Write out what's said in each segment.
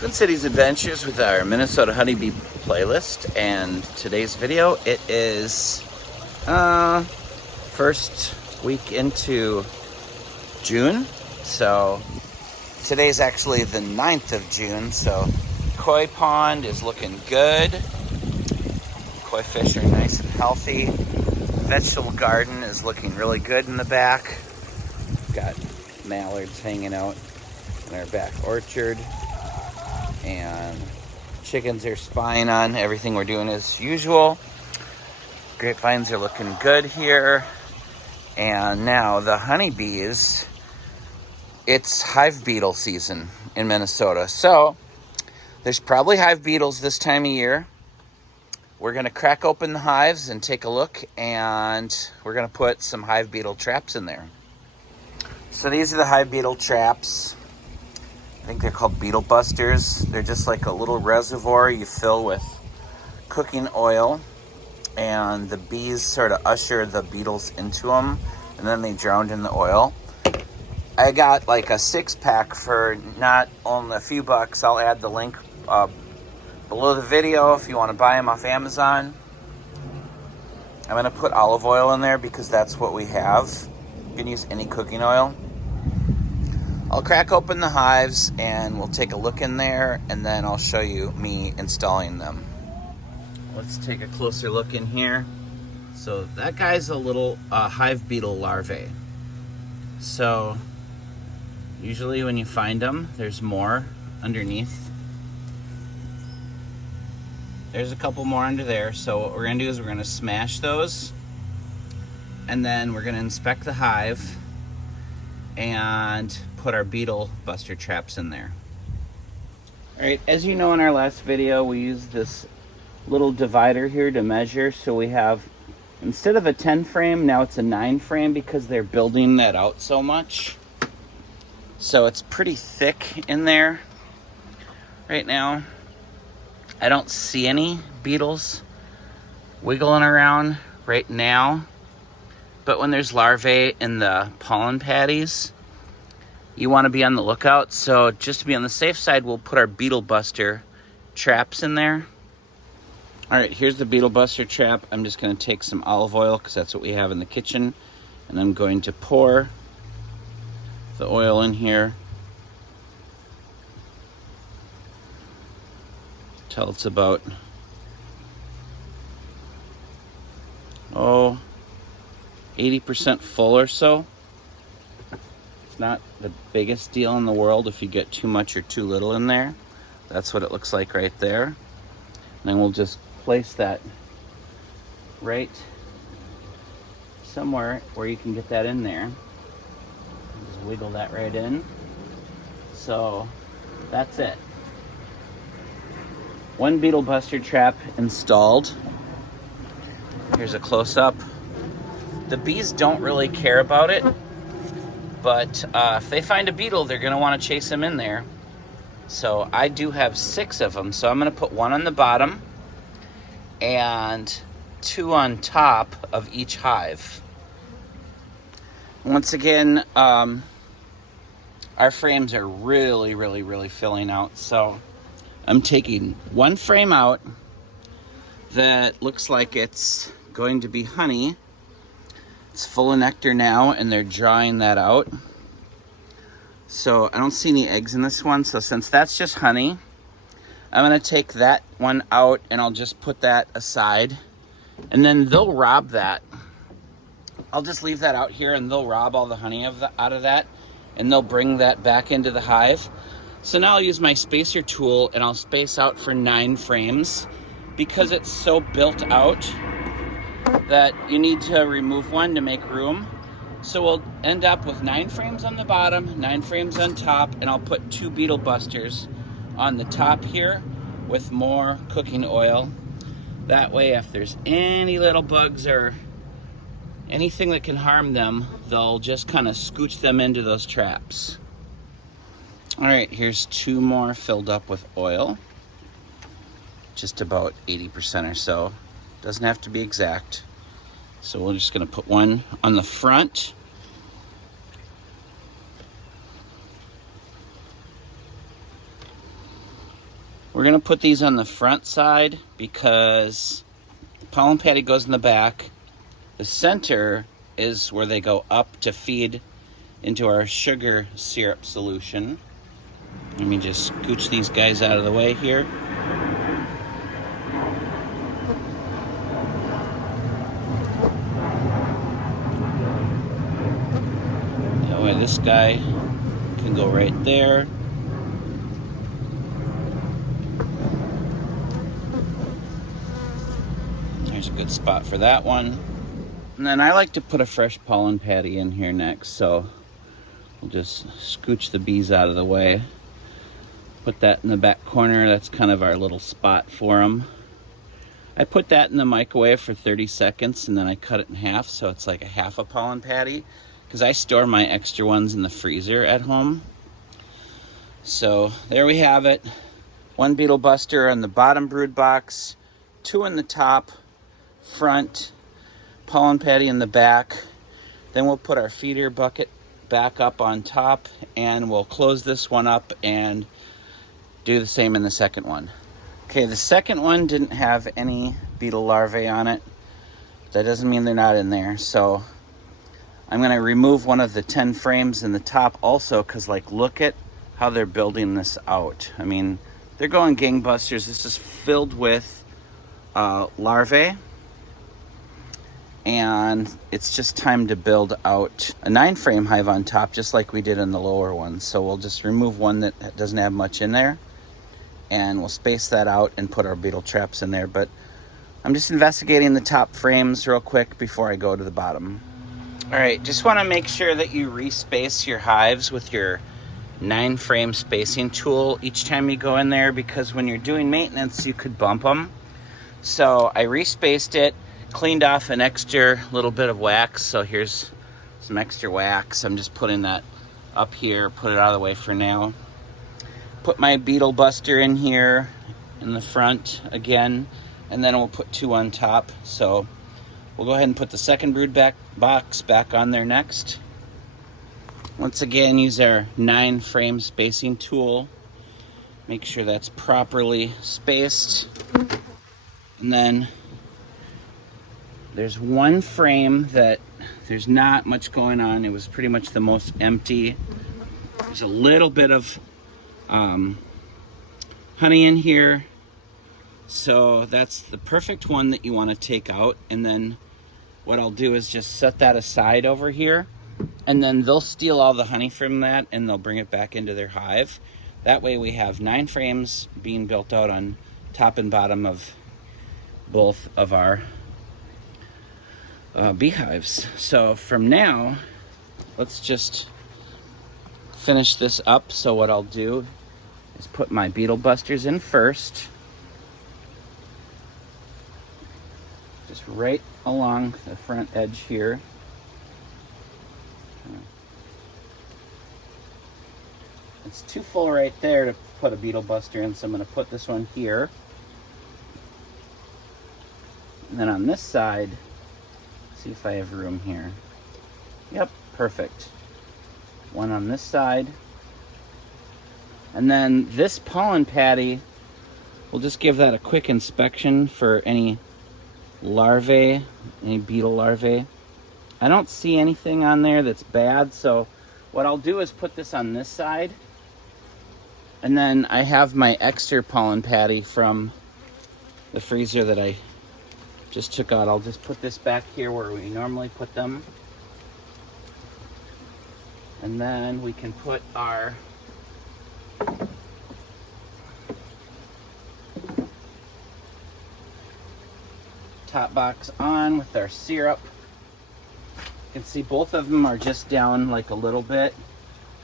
Twin Cities Adventures with our Minnesota Honeybee playlist, and today's video, it is first week into June. So today's actually the 9th of June, so koi pond is looking good. Koi fish are nice and healthy. Vegetable garden is looking really good in the back. Got mallards hanging out in our back orchard. And chickens are spying on everything we're doing as usual. Grapevines are looking good here. And now the honeybees, it's hive beetle season in Minnesota. So there's probably hive beetles this time of year. We're going to crack open the hives and take a look, and we're going to put some hive beetle traps in there. So these are the hive beetle traps. I think they're called beetle busters. They're just like a little reservoir you fill with cooking oil, and the bees sort of usher the beetles into them, and then they drown in the oil. I got like a 6-pack for not only a few bucks. I'll add the link below the video if you want to buy them off Amazon. I'm going to put olive oil in there because that's what we have. You can use any cooking oil. I'll crack open the hives and we'll take a look in there, and then I'll show you me installing them. Let's take a closer look in here. So that guy's a little hive beetle larvae. So usually when you find them, there's more underneath. There's a couple more under there. So what we're gonna do is we're gonna smash those, and then we're gonna inspect the hive and put our beetle buster traps in there. All right, as you know, in our last video, we used this little divider here to measure. So we have, instead of a 10 frame, now it's a 9 frame because they're building that out so much. So it's pretty thick in there right now. I don't see any beetles wiggling around right now. But when there's larvae in the pollen patties, you want to be on the lookout. So just to be on the safe side, we'll put our beetle buster traps in there. All right, here's the beetle buster trap. I'm just going to take some olive oil because that's what we have in the kitchen. And I'm going to pour the oil in here till it's about, 80% full or so. It's not the biggest deal in the world if you get too much or too little in there. That's what it looks like right there. And then we'll just place that right somewhere where you can get that in there. Just wiggle that right in. So that's it. One beetle buster trap installed. Here's a close-up. The bees don't really care about it, but if they find a beetle, they're going to want to chase them in there. So I do have 6 of them, so I'm going to put 1 on the bottom and 2 on top of each hive. Once again, our frames are really filling out, so I'm taking 1 frame out that looks like it's going to be honey. It's full of nectar now, and they're drying that out. So I don't see any eggs in this one. So since that's just honey, I'm going to take that one out, and I'll just put that aside. And then they'll rob that. I'll just leave that out here, and they'll rob all the honey out of that, and they'll bring that back into the hive. So now I'll use my spacer tool, and I'll space out for 9 frames because it's so built out that you need to remove 1 to make room. So we'll end up with 9 frames on the bottom, 9 frames on top, and I'll put 2 beetle busters on the top here with more cooking oil. That way, if there's any little bugs or anything that can harm them, they'll just kind of scooch them into those traps. All right, here's 2 more filled up with oil. Just about 80% or so. Doesn't have to be exact. So we're just going to put 1 on the front. We're gonna put these on the front side because the pollen patty goes in the back. The center is where they go up to feed into our sugar syrup solution. Let me just scooch these guys out of the way here. That way this guy can go right there. There's a good spot for that one. And then I like to put a fresh pollen patty in here next, so we'll just scooch the bees out of the way. Put that in the back corner. That's kind of our little spot for them. I put that in the microwave for 30 seconds and then I cut it in half, so it's like a half a pollen patty, because I store my extra ones in the freezer at home. So there we have it. 1 beetle buster on the bottom brood box, 2 in the top, front, pollen patty in the back. Then we'll put our feeder bucket back up on top and we'll close this one up and do the same in the second one. Okay, the second one didn't have any beetle larvae on it. That doesn't mean they're not in there. So I'm gonna remove one of the 10 frames in the top also, because like, look at how they're building this out. I mean, they're going gangbusters. This is filled with larvae. And it's just time to build out a 9-frame hive on top, just like we did in the lower one. So we'll just remove one that doesn't have much in there, and we'll space that out and put our beetle traps in there. But I'm just investigating the top frames real quick before I go to the bottom. All right, just want to make sure that you respace your hives with your 9-frame spacing tool each time you go in there, because when you're doing maintenance, you could bump them. So I respaced it, cleaned off an extra little bit of wax. So here's some extra wax. I'm just putting that up here, put it out of the way for now. Put my beetle buster in here in the front again, and then we'll put 2 on top. So we'll go ahead and put the second brood box back on there next. Once again, use our 9-frame spacing tool. Make sure that's properly spaced. And then there's 1 frame that there's not much going on. It was pretty much the most empty. There's a little bit of honey in here. So that's the perfect one that you want to take out. And then what I'll do is just set that aside over here. And then they'll steal all the honey from that and they'll bring it back into their hive. That way we have 9 frames being built out on top and bottom of both of our beehives. So from now, let's just finish this up. So what I'll do is put my beetle busters in first, just right along the front edge here. It's too full right there to put a beetle buster in, so I'm going to put this one here. And then on this side, see if I have room here. Yep, perfect. One on this side. And then this pollen patty, we'll just give that a quick inspection for any larvae, any beetle larvae. I don't see anything on there that's bad, so what I'll do is put this on this side. And then I have my extra pollen patty from the freezer that I just took out. I'll just put this back here where we normally put them. And then we can put our top box on with our syrup. You can see both of them are just down like a little bit.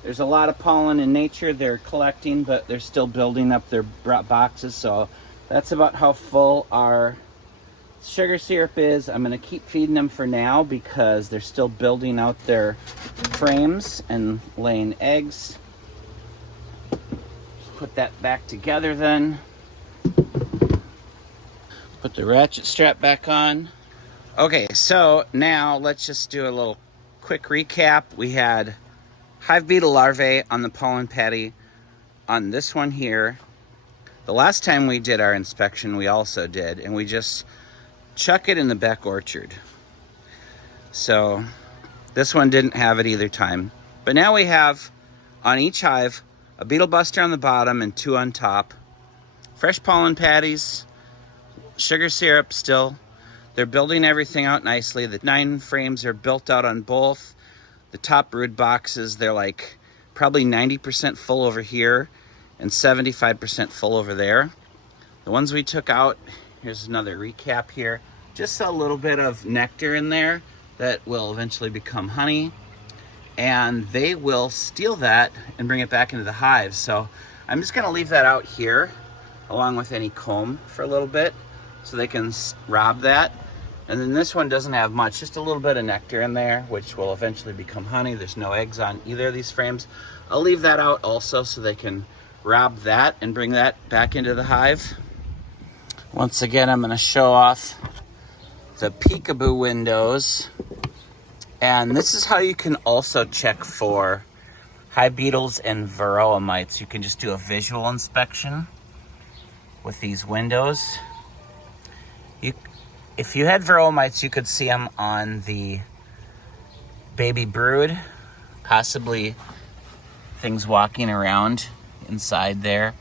There's a lot of pollen in nature they're collecting, but they're still building up their boxes. So that's about how full our sugar syrup is. I'm going to keep feeding them for now because they're still building out their frames and laying eggs. Just put that back together then. Put the ratchet strap back on. Okay, so now let's just do a little quick recap. We had hive beetle larvae on the pollen patty on this one here. The last time we did our inspection, we also did, and we just chuck it in the back orchard. So this one didn't have it either time. But now we have on each hive a beetle buster on the bottom and 2 on top. Fresh pollen patties, sugar syrup still. They're building everything out nicely. The 9 frames are built out on both. The top brood boxes, they're like probably 90% full over here and 75% full over there. The ones we took out, here's another recap here. Just a little bit of nectar in there that will eventually become honey. And they will steal that and bring it back into the hive. So I'm just gonna leave that out here along with any comb for a little bit so they can rob that. And then this one doesn't have much, just a little bit of nectar in there, which will eventually become honey. There's no eggs on either of these frames. I'll leave that out also so they can rob that and bring that back into the hive. Once again, I'm gonna show off the peekaboo windows. And this is how you can also check for hive beetles and varroa mites. You can just do a visual inspection with these windows. If you had varroa mites, you could see them on the baby brood, possibly things walking around inside there.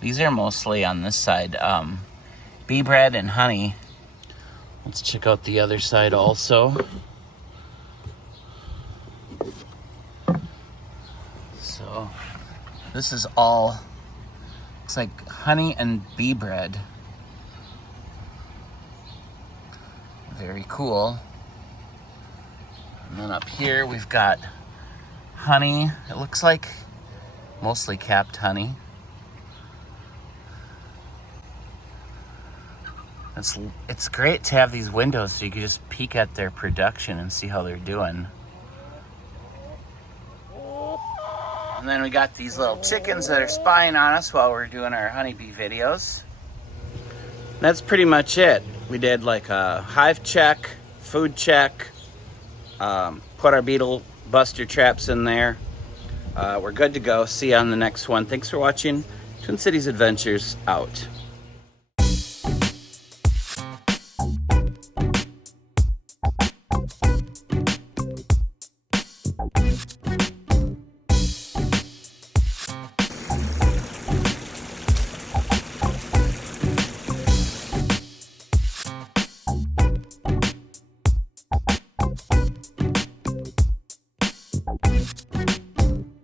These are mostly on this side, bee bread and honey. Let's check out the other side also. So this is all, looks like honey and bee bread. Very cool. And then up here we've got honey. It looks like mostly capped honey. It's great to have these windows so you can just peek at their production and see how they're doing. And then we got these little chickens that are spying on us while we're doing our honeybee videos. That's pretty much it. We did like a hive check, food check, put our beetle buster traps in there. We're good to go. See you on the next one. Thanks for watching. Twin Cities Adventures out.